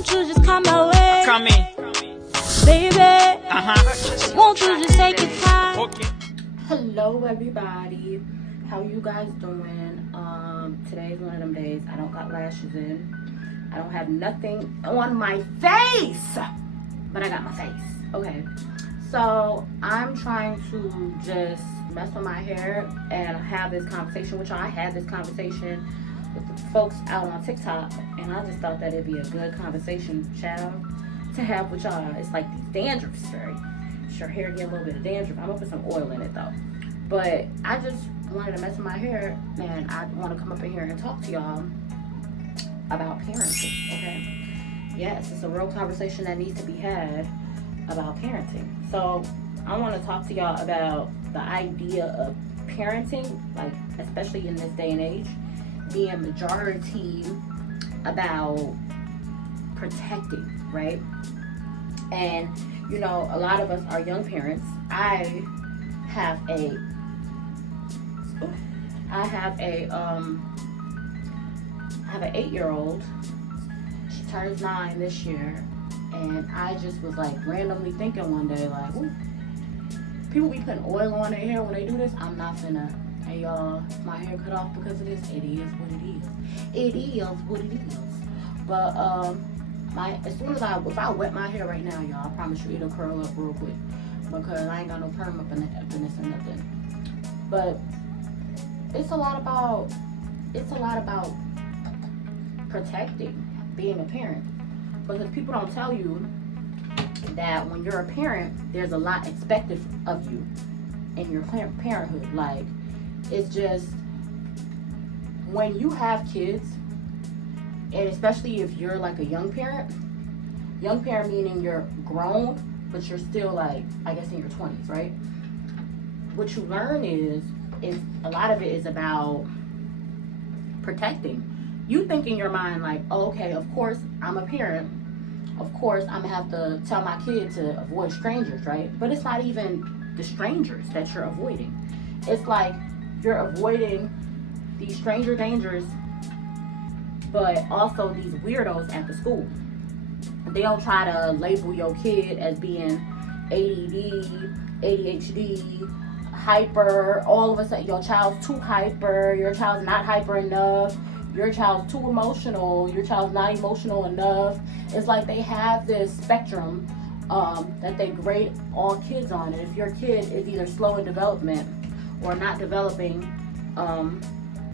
Won't you just come my way? Come in. Baby, won't you just take your time? Okay. Hello everybody, how you guys doing? Today's one of them days. I don't got lashes in, I don't have nothing on my face, but I got my face. Okay, so I'm trying to just mess with my hair and have this conversation with y'all. I had this conversation with the folks out on TikTok, and I just thought that it'd be a good conversation, child, to have with y'all. It's like these dandruffs, right? Your hair get a little bit of dandruff. I'm gonna put some oil in it though. But I just wanted to mess with my hair, and I want to come up in here and talk to y'all about parenting, okay? Yes, it's a real conversation that needs to be had about parenting. So I want to talk to y'all about the idea of parenting, like especially in this day and age, being majority about protecting, right? And you know, a lot of us are young parents. I have an 8-year-old. She turns 9 this year, and I just was like randomly thinking one day, like, ooh, people be putting oil on their hair when they do this. I'm not finna. Hey y'all, my hair cut off because of this. It is what it is. It is what it is. But as soon as if I wet my hair right now, y'all, I promise you it'll curl up real quick, because I ain't got no perm up in this or nothing. But it's a lot about protecting, being a parent, because people don't tell you that when you're a parent, there's a lot expected of you in your parenthood. Like, it's just when you have kids, and especially if you're like a young parent meaning you're grown, but you're still like, I guess, in your 20s, right? What you learn is a lot of it is about protecting. You think in your mind like, oh, okay, of course I'm a parent. Of course I'm gonna have to tell my kid to avoid strangers, right? But it's not even the strangers that you're avoiding. It's like you're avoiding these stranger dangers, but also these weirdos at the school. They don't try to label your kid as being ADD, ADHD, hyper. All of a sudden, your child's too hyper, your child's not hyper enough, your child's too emotional, your child's not emotional enough. It's like they have this spectrum that they grade all kids on. And if your kid is either slow in development or not developing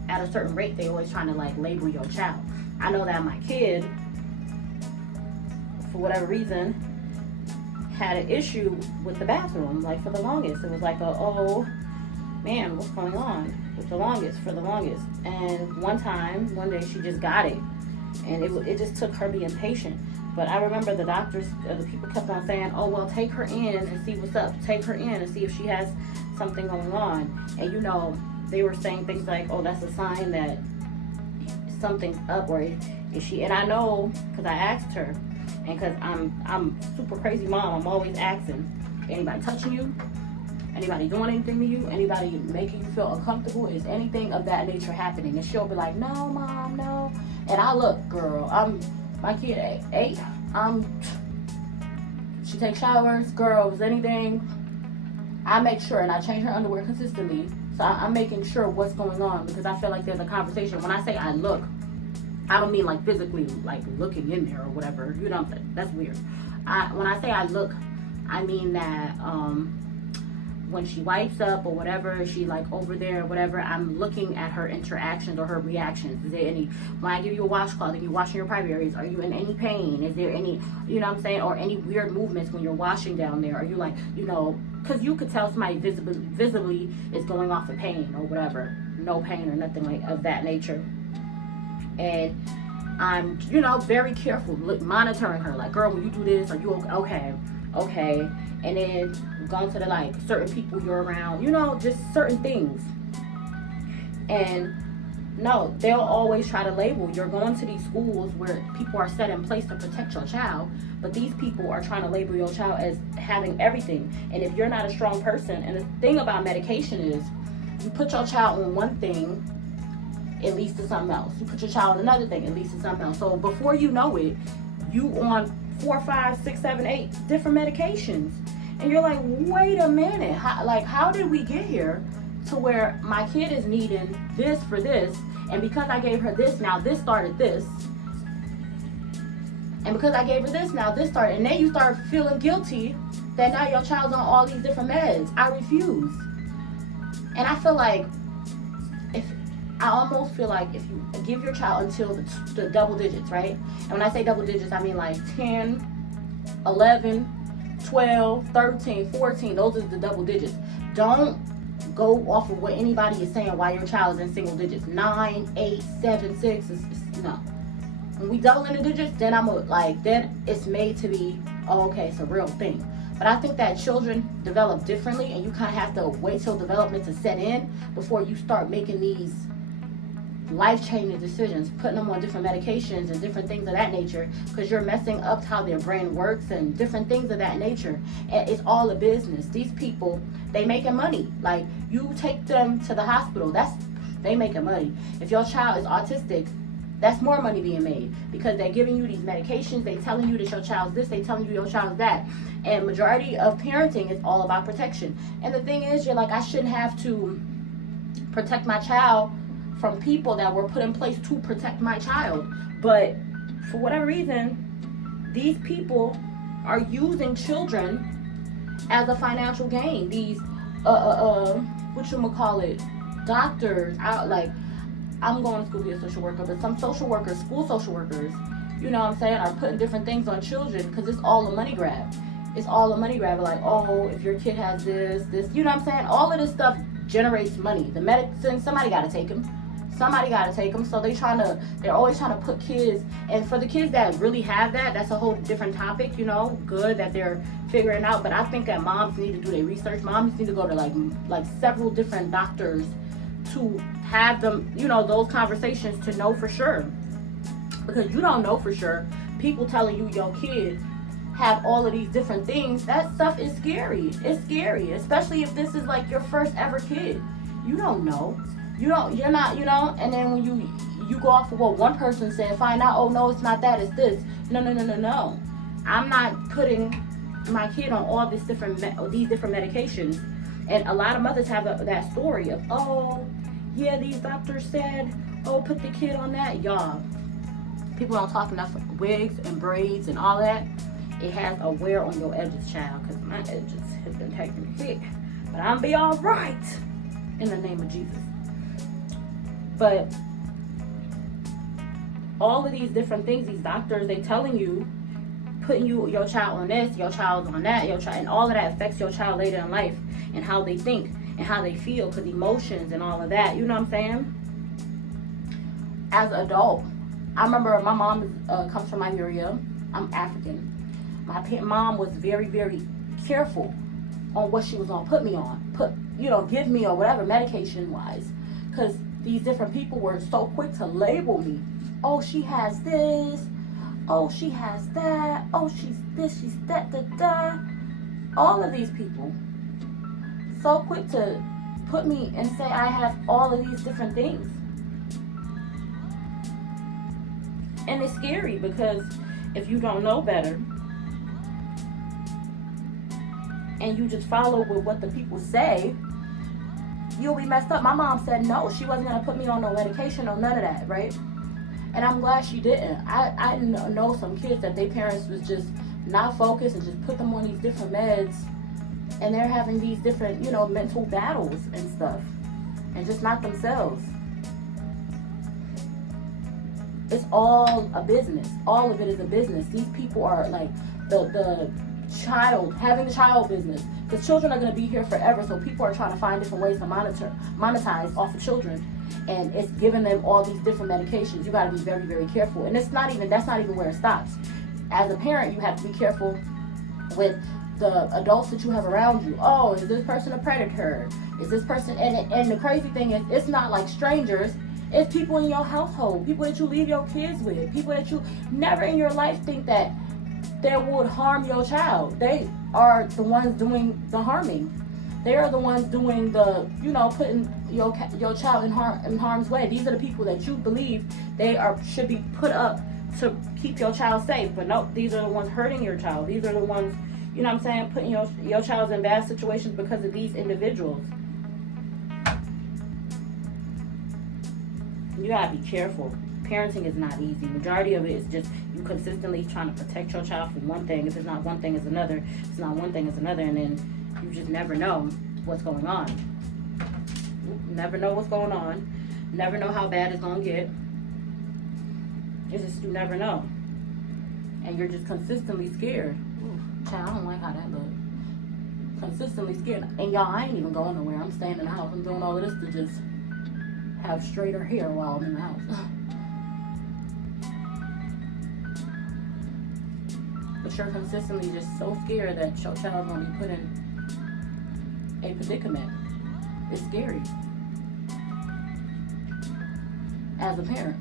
at a certain rate, they always trying to like label your child. I know that my kid, for whatever reason, had an issue with the bathroom, like for the longest. It was like oh man, what's going on with the longest, for the longest. And one day she just got it, and it just took her being patient. But I remember the doctors, the people kept on saying, oh well, take her in and see what's up, take her in and see if she has something going on. And you know, they were saying things like, oh, that's a sign that something's up, or is she? And I know, because I asked her, and because I'm super crazy mom, I'm always asking, anybody touching you? Anybody doing anything to you? Anybody making you feel uncomfortable? Is anything of that nature happening? And she'll be like, no, mom, no. And I look, girl, my kid 8. She takes showers, girl. Is anything? I make sure, and I change her underwear consistently. So I'm making sure what's going on, because I feel like there's a conversation. When I say I look, I don't mean like physically, like looking in there or whatever. You know, that's weird. When I say I look, I mean that when she wipes up or whatever, she like over there or whatever, I'm looking at her interactions or her reactions. Is there any, when I give you a washcloth and you're washing your private areas, are you in any pain? Is there any, you know what I'm saying, or any weird movements when you're washing down there? Are you like, you know, because you could tell somebody visibly is going off of pain or whatever. No pain or nothing like of that nature. And I'm, you know, very careful, monitoring her. Like, girl, when you do this, are you okay? And then going to the, like, certain people you're around, you know, just certain things. And no, they'll always try to label. You're going to these schools where people are set in place to protect your child, but these people are trying to label your child as having everything. And if you're not a strong person, and the thing about medication is, you put your child on one thing, it leads to something else. You put your child on another thing, it leads to something else. So before you know it, you on 4, 5, 6, 7, 8 different medications. And you're like, wait a minute, how did we get here to where my kid is needing this for this, and because I gave her this, now this started this, and because I gave her this, now this started, and then you start feeling guilty that now your child's on all these different meds. I refuse. And I feel like if you give your child until the double digits, right? And when I say double digits, I mean like 10, 11, 12, 13, 14, those are the double digits. Don't go off of what anybody is saying while your child is in single digits. 9, 8, 7, 6, no. When we double in the digits, then then it's made to be, oh, okay, it's a real thing. But I think that children develop differently, and you kind of have to wait till development to set in before you start making these life-changing decisions, putting them on different medications and different things of that nature, because you're messing up how their brain works and different things of that nature. And it's all a business. These people, they making money. Like, you take them to the hospital, they making money. If your child is autistic, that's more money being made, because they're giving you these medications, they telling you that your child's this, they telling you your child's that. And majority of parenting is all about protection. And the thing is, you're like, I shouldn't have to protect my child from people that were put in place to protect my child. But for whatever reason, these people are using children as a financial gain. These doctors out, like, I'm going to school to be a social worker, but some social workers, school social workers, you know what I'm saying, are putting different things on children because it's all a money grab. It's all a money grab. Like, oh, if your kid has this, you know what I'm saying? All of this stuff generates money. The medicine, somebody got to take them. So they're always trying to put kids, and for the kids that really have that's a whole different topic, you know, good that they're figuring out. But I think that moms need to do their research. Moms need to go to like several different doctors to have them, you know, those conversations to know for sure. Because you don't know for sure. People telling you your kid have all of these different things, that stuff is scary. It's scary, especially if this is like your first ever kid. You don't know. You're not, you know, and then when you go off of what one person said, find out, oh no, it's not that, it's this. No. I'm not putting my kid on all these different medications. And a lot of mothers have that story of, oh, yeah, these doctors said, oh, put the kid on that. Y'all, people don't talk enough wigs and braids and all that. It has a wear on your edges, child, because my edges have been taking a hit. But I'm be all right in the name of Jesus. But all of these different things, these doctors, they telling you, putting your child on this, your child's on that, and all of that affects your child later in life and how they think and how they feel, because emotions and all of that, you know what I'm saying? As an adult, I remember my mom comes from Nigeria. I'm African. My mom was very, very careful on what she was gonna put me on, give me or whatever medication wise, because these different people were so quick to label me. Oh, she has this. Oh, she has that. Oh, she's this, she's that, da. All of these people so quick to put me and say I have all of these different things. And it's scary, because if you don't know better and you just follow with what the people say, you'll be messed up. My mom said no, she wasn't going to put me on no medication or none of that, right? And I'm glad she didn't. I know some kids that their parents was just not focused and just put them on these different meds, and they're having these different, you know, mental battles and stuff, and just not themselves. It's all a business. All of it is a business. These people are like having the child business, because children are going to be here forever, so people are trying to find different ways to monetize off of children, and it's giving them all these different medications. You got to be very, very careful, and that's not even where it stops. As a parent, you have to be careful with the adults that you have around you. Oh, is this person a predator? Is this person, and the crazy thing is, it's not like strangers. It's people in your household, people that you leave your kids with, people that you never in your life think that they would harm your child. They are the ones doing the harming. They are the ones doing the, you know, putting your child in harm's way. These are the people that you believe should be put up to keep your child safe. But no, these are the ones hurting your child. These are the ones, you know what I'm saying, putting your child in bad situations because of these individuals. You gotta be careful. Parenting is not easy. Majority of it is just you consistently trying to protect your child from one thing. If it's not one thing, it's another. If it's not one thing, it's another. And then you just never know what's going on. Never know what's going on. Never know how bad it's gonna get. It's just you never know. And you're just consistently scared. Ooh, child, I don't like how that looks. Consistently scared. And y'all, I ain't even going nowhere. I'm staying in the house. I'm doing all of this to just have straighter hair while I'm in the house. But you're consistently just so scared that your child's gonna be put in a predicament. It's scary. As a parent.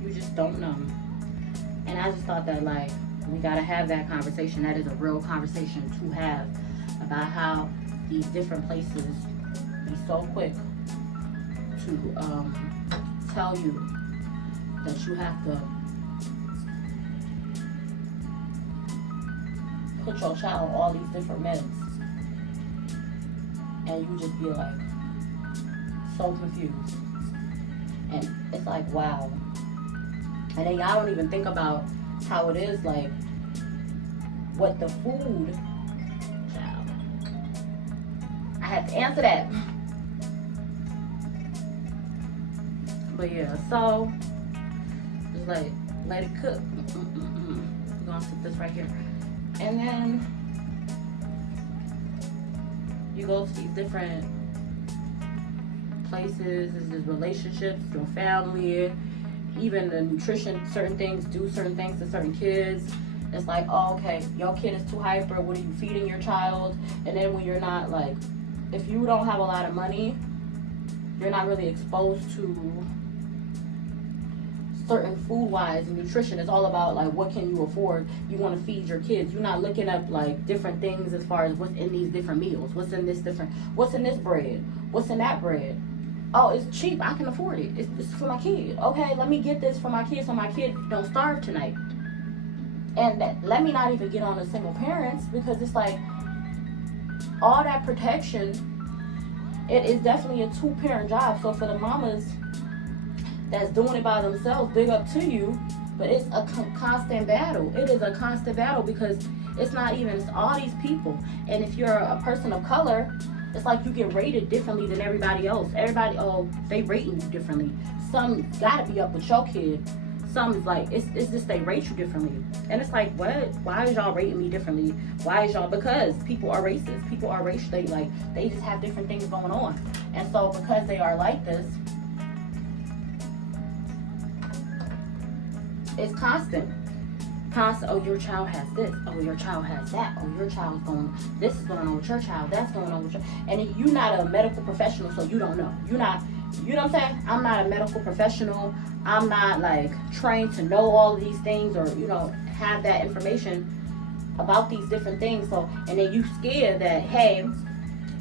You just don't know. And I just thought that, like, we gotta have that conversation. That is a real conversation to have about how these different places be so quick to tell you that you have to put your child on all these different meds, and you just be like so confused. And it's like, wow. And then y'all don't even think about how it is, like, what the food, child. I had to answer that. But yeah, so just like let it cook. We're gonna put this right here. And then you go to these different places, there's relationships, your family, even the nutrition, certain things, do certain things to certain kids. It's like, oh, okay, your kid is too hyper, what are you feeding your child? And then when you're not, like, if you don't have a lot of money, you're not really exposed to certain food-wise and nutrition. It's all about, like, what can you afford? You want to feed your kids. You're not looking up, like, different things as far as what's in these different meals. What's in this bread? What's in that bread? Oh, it's cheap. I can afford it. It's for my kid. Okay, let me get this for my kid so my kid don't starve tonight. And let me not even get on the single parents, because it's like all that protection, it is definitely a two-parent job. So for the mamas that's doing it by themselves, big up to you. But it's a constant battle. It is a constant battle because it's not even, it's all these people. And if you're a person of color, it's like you get rated differently than everybody else. Everybody, oh, they rating you differently. Some gotta be up with your kid. Some is like, it's just they rate you differently. And it's like, what? Why is y'all rating me differently? Why is y'all? Because people are racist. People are racial. They just have different things going on. And so because they are like this, it's constant. Oh, your child has this. Oh, your child has that. Oh, your child's going, this is going on with your child. That's going on with your, and you're not a medical professional, so you don't know. You're not, you know what I'm saying? I'm not a medical professional. I'm not, like, trained to know all of these things or, you know, have that information about these different things. So, and then you scared that, hey,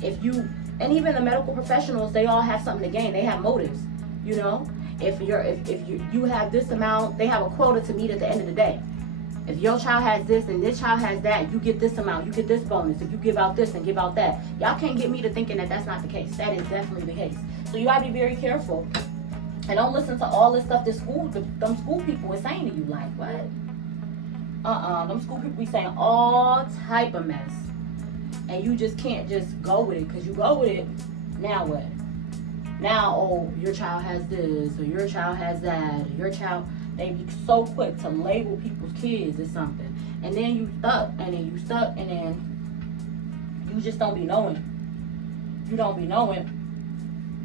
if you, and even the medical professionals, they all have something to gain. They have motives, you know? If you have this amount, they have a quota to meet at the end of the day. If your child has this and this child has that, you get this amount, you get this bonus. If you give out this and give out that. Y'all can't get me to thinking that that's not the case. That is definitely the case. So you gotta be very careful. And don't listen to all this stuff that them school people are saying to you. Like, what? Them school people be saying all type of mess. And you just can't just go with it. Because you go with it, now what? Now, oh, your child has this, or your child has that, or your child... They be so quick to label people's kids as something. And then you stuck, and then you just don't be knowing. You don't be knowing.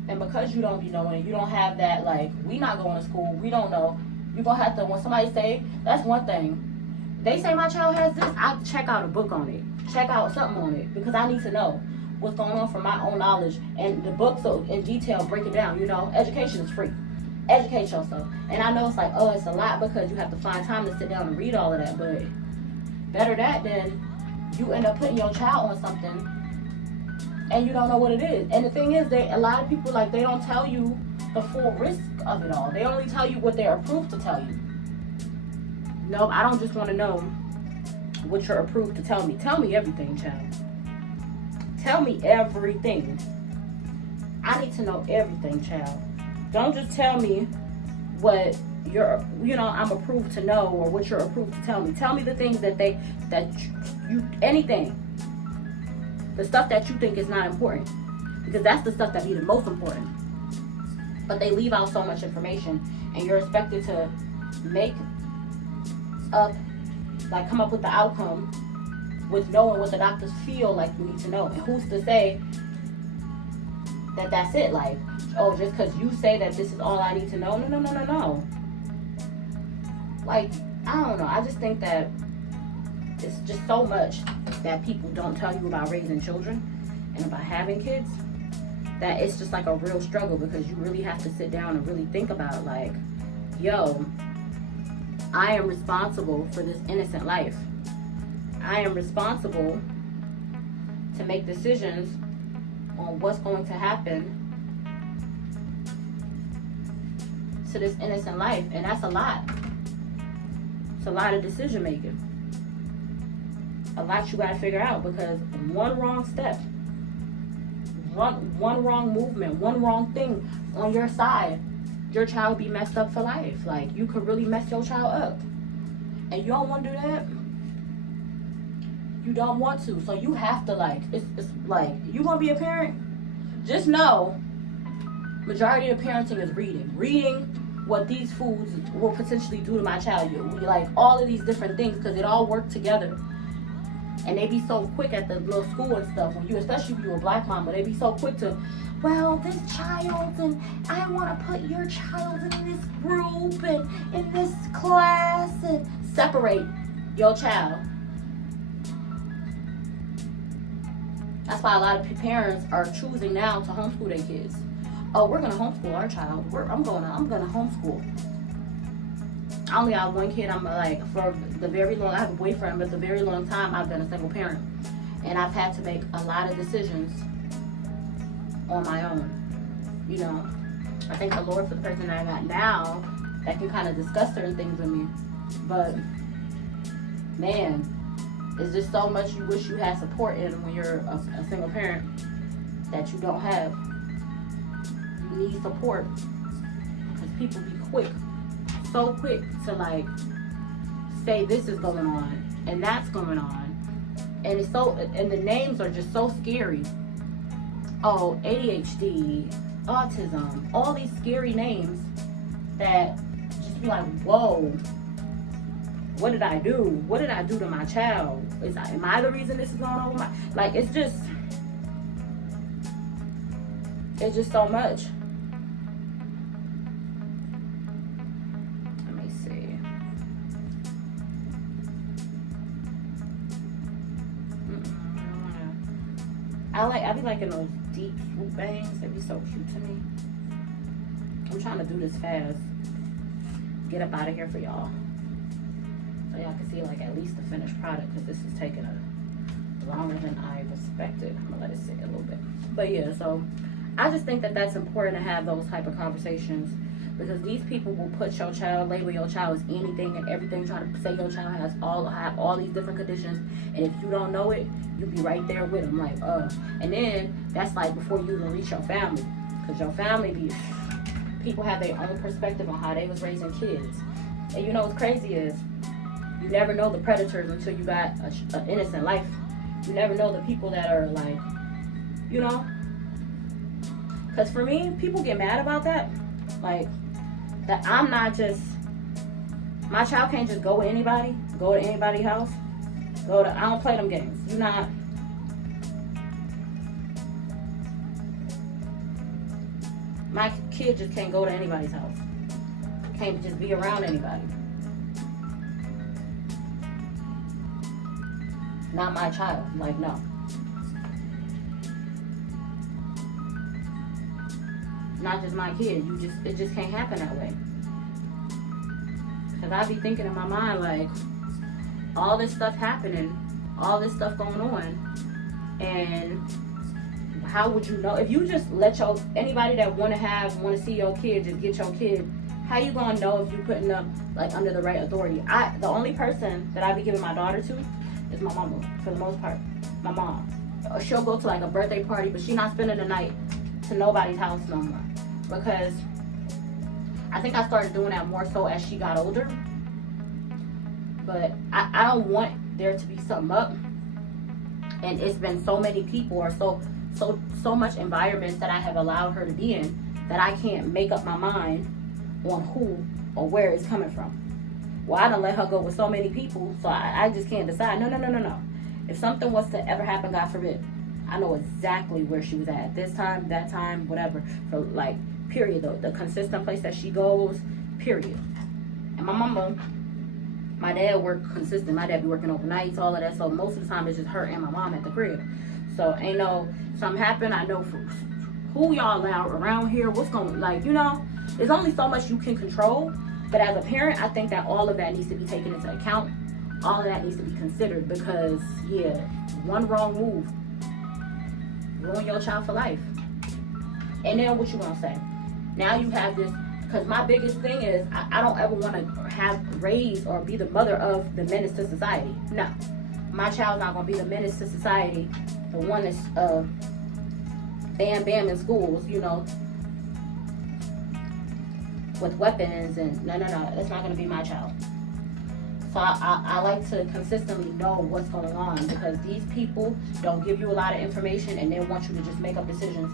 And because you don't be knowing, you don't have that, like, we not going to school, we don't know. You're going to have to, when somebody say, that's one thing. They say my child has this, I check out a book on it. Check out something on it. Because I need to know what's going on from my own knowledge. And the books in detail break it down, you know. Education is free. Educate yourself. And I know it's like, oh, it's a lot because you have to find time to sit down and read all of that. But better that than you end up putting your child on something and you don't know what it is. And the thing is, a lot of people, like, they don't tell you the full risk of it all. They only tell you what they're approved to tell you. No, I don't just want to know what you're approved to tell me. Tell me everything, child. Tell me everything. I need to know everything, child. Don't just tell me what I'm approved to know or what you're approved to tell me. Tell me the things anything. The stuff that you think is not important. Because that's the stuff that be the most important. But they leave out so much information and you're expected to come up with the outcome with knowing what the doctors feel like you need to know. And who's to say that that's it? Like, oh, just because you say that this is all I need to know? No. Like, I don't know. I just think that it's just so much that people don't tell you about raising children and about having kids, that it's just like a real struggle, because you really have to sit down and really think about, like, yo, I am responsible for this innocent life. I am responsible to make decisions on what's going to happen to this innocent life. And that's a lot. It's a lot of decision making. A lot you got to figure out, because one wrong step, one wrong movement, one wrong thing on your side, your child will be messed up for life. Like, you could really mess your child up. And you don't want to do that. You don't want to. So you have to, like, it's like, you want to be a parent? Just know, majority of parenting is reading. Reading what these foods will potentially do to my child. Like, all of these different things, because it all work together. And they be so quick at the little school and stuff, especially if you're a black mama, they be so quick to, well, this child, and I want to put your child in this group and in this class, and separate your child. That's why a lot of parents are choosing now to homeschool their kids. Oh, we're gonna homeschool our child. I'm gonna homeschool. I only have one kid. I'm like, for the very long, I have a boyfriend, but the very long time I've been a single parent. And I've had to make a lot of decisions on my own. I thank the Lord for the person that I got now that can kind of discuss certain things with me. But, man, it's just so much you wish you had support in when you're a single parent that you don't have. You need support, because people be so quick to, like, say this is going on and that's going on, and the names are just so scary. Oh, ADHD, autism, all these scary names that just be like, whoa, what did I do? What did I do to my child? Am I the reason this is going on with my, like, it's just so much. I be liking those deep swoop bangs. They be so cute to me. I'm trying to do this fast. Get up out of here for y'all, so y'all can see, like, at least the finished product, because this is taking longer than I expected. I'm gonna let it sit a little bit. But yeah, so I just think that that's important to have those type of conversations, because these people will label your child as anything and everything, trying to say your child have all these different conditions, and if you don't know it, you be right there with them, like, and then that's like before you even reach your family, because your family people have their own perspective on how they was raising kids. And what's crazy is, you never know the predators until you got an innocent life. You never know the people that are, like, because for me, people get mad about that, like, that I'm not just, my child can't just go to anybody's house. I don't play them games. My kid just can't go to anybody's house. Can't just be around anybody. Not my child. Like, no. not just my kid. It just can't happen that way. Cause I be thinking in my mind like, all this stuff happening, all this stuff going on, and how would you know if you just let anybody that want to see your kid just get your kid? How you gonna know if you putting them like under the right authority? The only person that I be giving my daughter to is my mama, for the most part. My mom. She'll go to like a birthday party, but she's not spending the night to nobody's house no more, because I think I started doing that more so as she got older. But I don't want there to be something up, and it's been so many people or so much environments that I have allowed her to be in that I can't make up my mind on who or where it's coming from. Well, I done let her go with so many people, so I just can't decide. No. If something was to ever happen, God forbid, I know exactly where she was at this time, that time, whatever. For like, period, though. The consistent place that she goes, period. And my mama, my dad worked consistent. My dad be working overnights, all of that. So most of the time, it's just her and my mom at the crib. So ain't no, something happen, I know for who y'all allow around here, what's going, like, you know, there's only so much you can control. But as a parent, I think that all of that needs to be taken into account. All of that needs to be considered, because, yeah, one wrong move ruin your child for life. And then what you gonna say? Now you have this, because my biggest thing is I don't ever want to raise or be the mother of the menace to society. No, my child's not gonna be the menace to society, the one that's bam in schools, you know, with weapons, and no, that's not gonna be my child. So I like to consistently know what's going on, because these people don't give you a lot of information, and they want you to just make up decisions,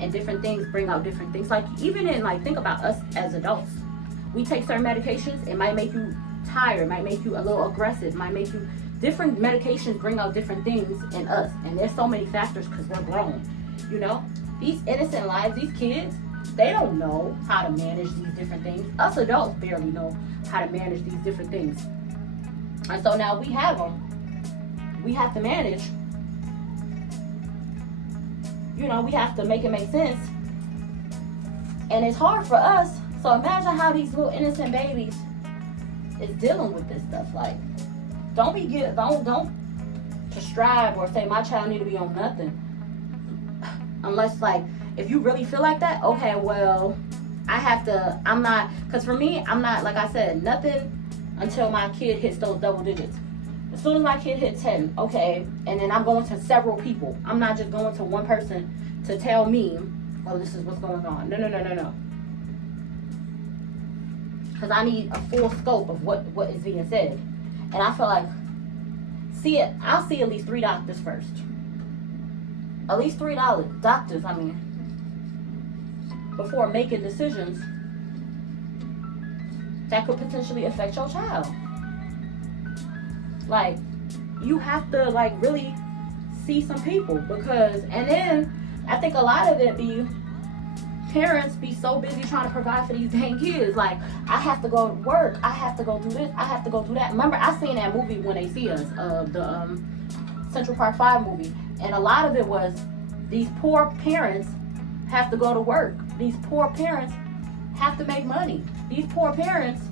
and different things bring out different things. Like, even in, like, think about us as adults. We take certain medications, it might make you tired, might make you a little aggressive, might make you, different medications bring out different things in us, and there's so many factors because we're grown, you know? These innocent lives, these kids, they don't know how to manage these different things. Us adults barely know how to manage these different things. And so now we have them. We have to manage. You know, we have to make it make sense. And it's hard for us. So imagine how these little innocent babies is dealing with this stuff. Like, don't strive or say my child need to be on nothing. Unless, like, if you really feel like that, okay, well, because for me, I'm not, like I said, nothing until my kid hits those double digits. As soon as my kid hits 10, okay, and then I'm going to several people. I'm not just going to one person to tell me, oh, this is what's going on. No. Because I need a full scope of what is being said. And I feel like, I'll see at least 3 doctors first. At least 3 doctors, before making decisions that could potentially affect your child. Like, you have to, like, really see some people, because, and then I think a lot of it be parents be so busy trying to provide for these dang kids. Like, I have to go to work, I have to go do this, I have to go do that. Remember, I seen that movie When They See Us, the Central Park 5 movie, and a lot of it was these poor parents have to go to work. These poor parents have to make money. These poor parents,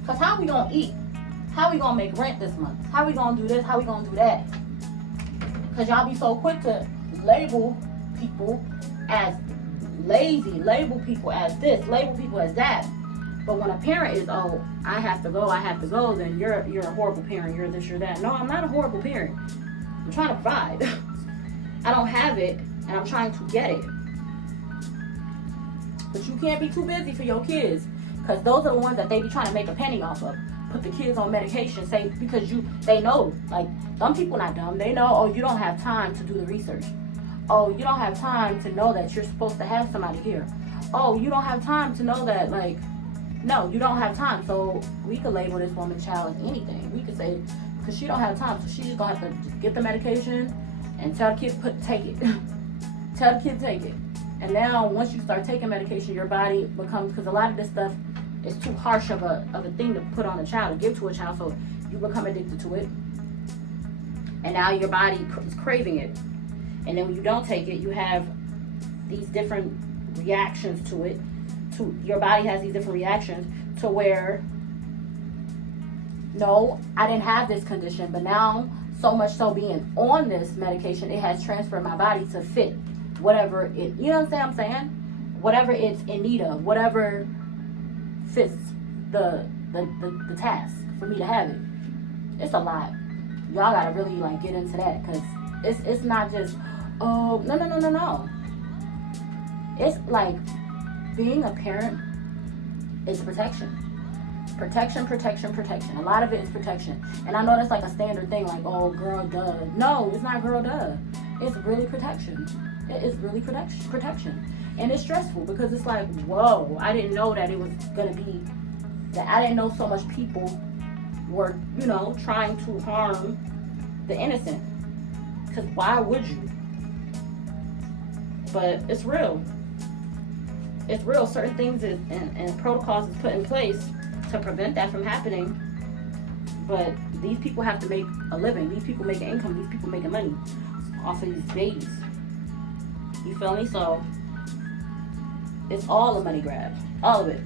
because how we gonna eat? How we gonna make rent this month? How we gonna do this? How we gonna do that? Because y'all be so quick to label people as lazy, label people as this, label people as that. But when a parent is, oh, I have to go, then you're a horrible parent, you're this, you're that. No, I'm not a horrible parent. I'm trying to provide. I don't have it, and I'm trying to get it. But you can't be too busy for your kids, because those are the ones that they be trying to make a penny off of. Put the kids on medication, say, because they know, like, some people not dumb. They know, oh, you don't have time to do the research. Oh, you don't have time to know that you're supposed to have somebody here. Oh, you don't have time to know that, like, no, you don't have time. So we could label this woman child as anything. We could say, because she don't have time, so she's just gonna have to just get the medication and tell the kid take it. Tell the kid take it. And now, once you start taking medication, your body becomes, because a lot of this stuff is too harsh of a thing to put on a child, to give to a child, so you become addicted to it. And now your body is craving it. And then when you don't take it, you have these different reactions to it. Your body has these different reactions to where, no, I didn't have this condition, but now, so much so being on this medication, it has transferred my body to fit whatever it, you know what I'm saying? Whatever it's in need of, whatever fits the task for me to have it. It's a lot. Y'all gotta really like get into that, because it's not just, oh, no. It's like being a parent is protection. Protection. A lot of it is protection. And I know that's like a standard thing, like, oh, girl, duh. No, it's not girl, duh. It's really protection. It is really protection. And it's stressful because it's like, whoa, I didn't know that it was going to be, that I didn't know so much people were, you know, trying to harm the innocent. Because why would you? But it's real. It's real. Certain things and protocols is put in place to prevent that from happening. But these people have to make a living. These people making income. These people making money off of these babies. You feel me? So it's all a money grab. All of it.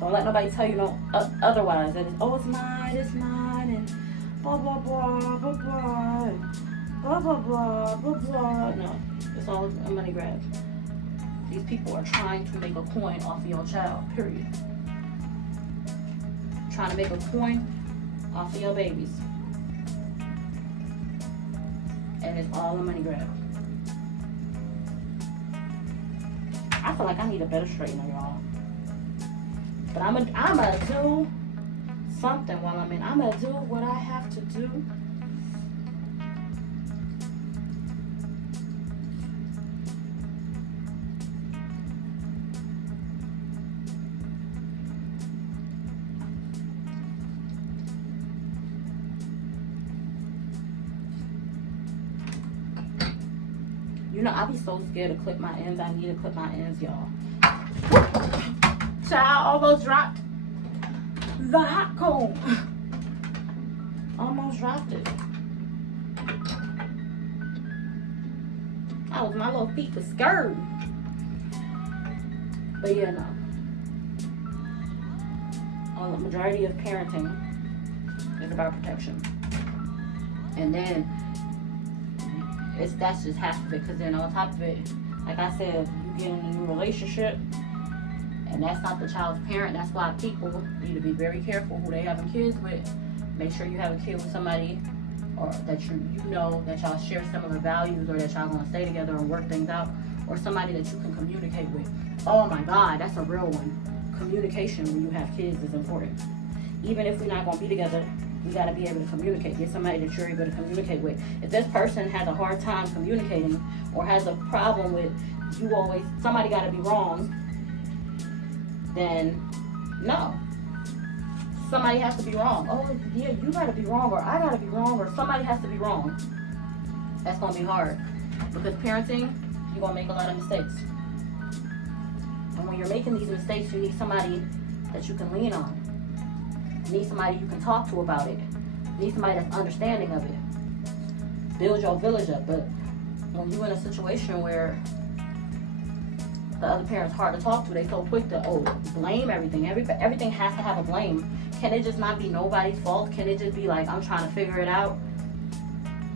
Don't let nobody tell you no otherwise. That it's, oh, it's mine, and blah, blah, blah, blah, blah, and blah, blah, blah, blah, blah. No, it's all a money grab. These people are trying to make a coin off of your child, period. Trying to make a coin off of your babies. And it's all a money grab. I feel like I need a better straightener, y'all. But I'm gonna do something while I'm in. I'm gonna do what I have to do. You know, I be so scared to clip my ends. I need to clip my ends, y'all. Child almost dropped the hot comb. Almost dropped it. My little feet was scared. But yeah, no. The majority of parenting is about protection. And then that's just half of it, because then on top of it, like I said, you get in a new relationship and that's not the child's parent. That's why people need to be very careful who they having kids with. Make sure you have a kid with somebody or that you know that y'all share similar values, or that y'all gonna stay together and work things out, or somebody that you can communicate with. Oh my God, that's a real one. Communication when you have kids is important. Even if we're not gonna be together, you gotta be able to communicate. Get somebody that you're able to communicate with. If this person has a hard time communicating or has a problem with somebody gotta be wrong, then no. Somebody has to be wrong. Oh yeah, you gotta be wrong, or I gotta be wrong, or somebody has to be wrong. That's gonna be hard. Because parenting, you're gonna make a lot of mistakes. And when you're making these mistakes, you need somebody that you can lean on. You need somebody you can talk to about it. You need somebody that's understanding of it. Build your village up. But when you're in a situation where the other parent's hard to talk to, they so quick to blame everything. Everything has to have a blame. Can it just not be nobody's fault? Can it just be like, I'm trying to figure it out?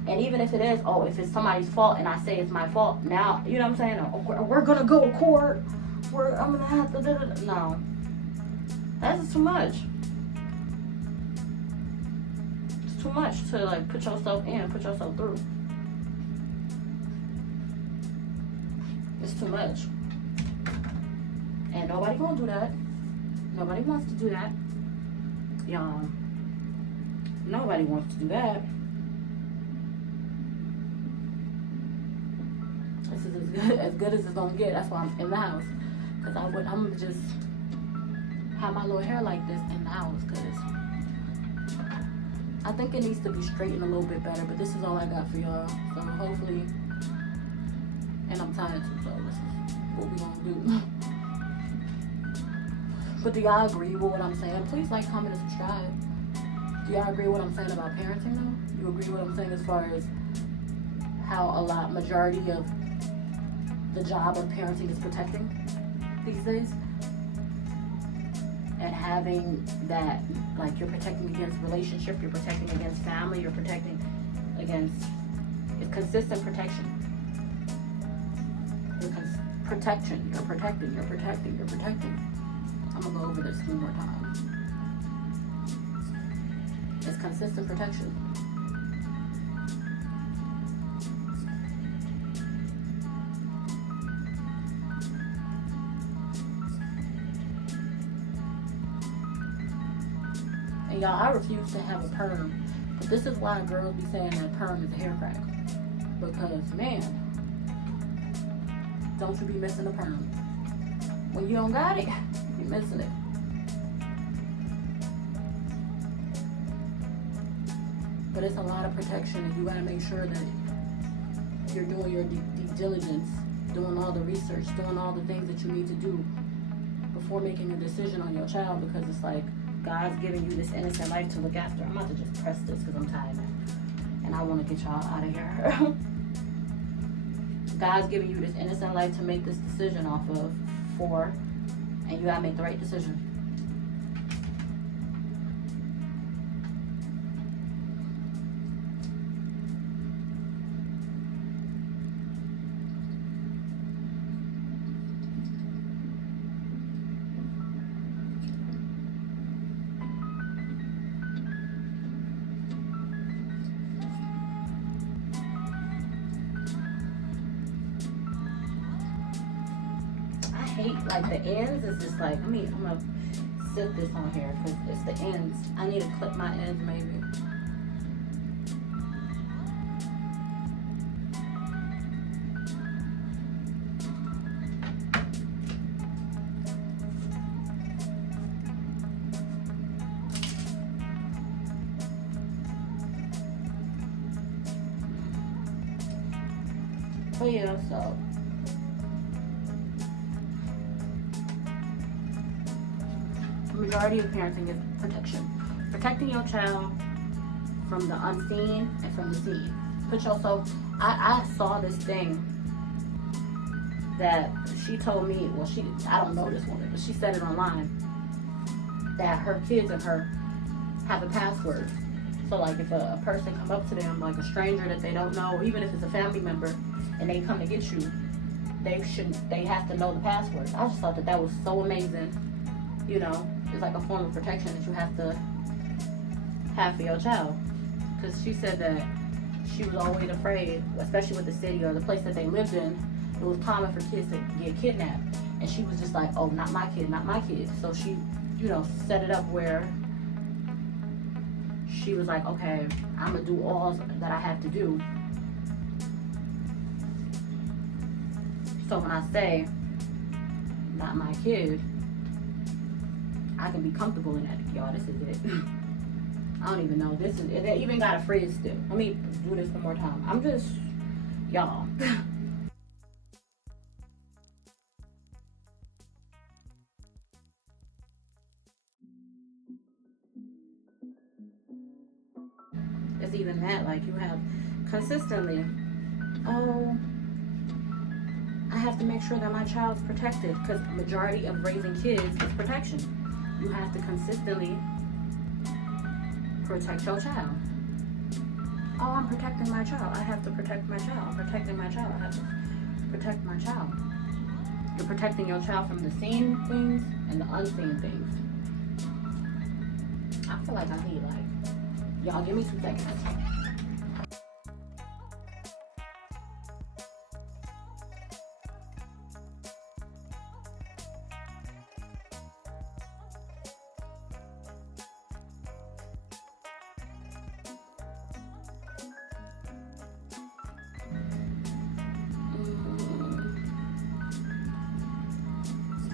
And even if it is, if it's somebody's fault and I say it's my fault, now, you know what I'm saying? We're gonna go to court. I'm gonna have to, no. That's just too much. It's too much to like put yourself in, put yourself through. It's too much. And nobody gonna do that. Nobody wants to do that. Y'all. Nobody wants to do that. This is as good as it's gonna get. That's why I'm in the house. Because I'm gonna just have my little hair like this in the house. Because I think it needs to be straightened a little bit better. But this is all I got for y'all. So hopefully, and I'm tired too, so this is what we gonna do. But do y'all agree with what I'm saying? Please like, comment, and subscribe. Do y'all agree with what I'm saying about parenting though? You agree with what I'm saying as far as how majority of the job of parenting is protecting these days. And having that, like, you're protecting against relationship, you're protecting against family, you're protecting against, it's consistent protection. Protection, you're protecting. I'm gonna go over this one more time. It's consistent protection. And y'all, I refuse to have a perm. But this is why girls be saying that perm is a hair crack. Because, man, don't you be missing a perm. When you don't got it, you're missing it. But it's a lot of protection, and you gotta make sure that you're doing your due diligence, doing all the research, doing all the things that you need to do before making a decision on your child, because it's like, God's giving you this innocent life to look after. I'm about to just press this because I'm tired now. And I want to get y'all out of here. God's giving you this innocent life to make this decision off of for, and you gotta make the right decision. Like the ends is just like, I'm gonna sit this on here because it's the ends. I need to clip my ends maybe. But yeah, so majority of parenting is protection. Protecting your child from the unseen and from the seen. Put yourself, I saw this thing that she told me, well, I don't know this woman, but she said it online, that her kids and her have a password. So like if a person come up to them, like a stranger that they don't know, or even if it's a family member and they come to get you, they have to know the password. I just thought that was so amazing. You know, it's like a form of protection that you have to have for your child. Because she said that she was always afraid, especially with the city or the place that they lived in, it was common for kids to get kidnapped. And she was just like, oh, not my kid, not my kid. So she, you know, set it up where she was like, okay, I'm going to do all that I have to do. So when I say, not my kid, I can be comfortable in that. Y'all, this is it. I don't even know. This is it. They even got a phrase still. Let me do this one more time. I'm just, y'all. It's even that, like you have consistently, oh, I have to make sure that my child's protected, because the majority of raising kids is protection. You have to consistently protect your child. Oh, I'm protecting my child. I have to protect my child. I'm protecting my child. I have to protect my child. You're protecting your child from the seen things and the unseen things. I feel like I need y'all give me 2 seconds.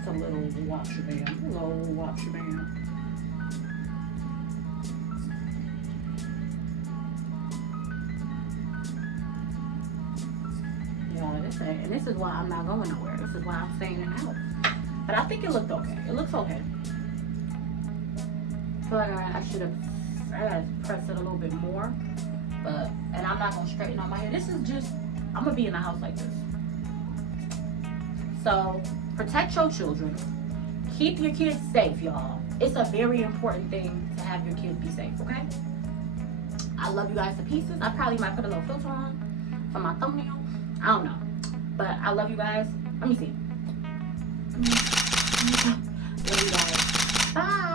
A little watch band. Yeah, and this is why I'm not going nowhere. This is why I'm staying in the house. But I think it looked okay. It looks okay. I feel like I should have pressed it a little bit more. And I'm not gonna straighten out my hair. This is just, I'm gonna be in the house like this. So protect your children. Keep your kids safe, y'all. It's a very important thing to have your kids be safe, okay? I love you guys to pieces. I probably might put a little filter on for my thumbnail. I don't know. But I love you guys. Let me see. Love you guys. Bye.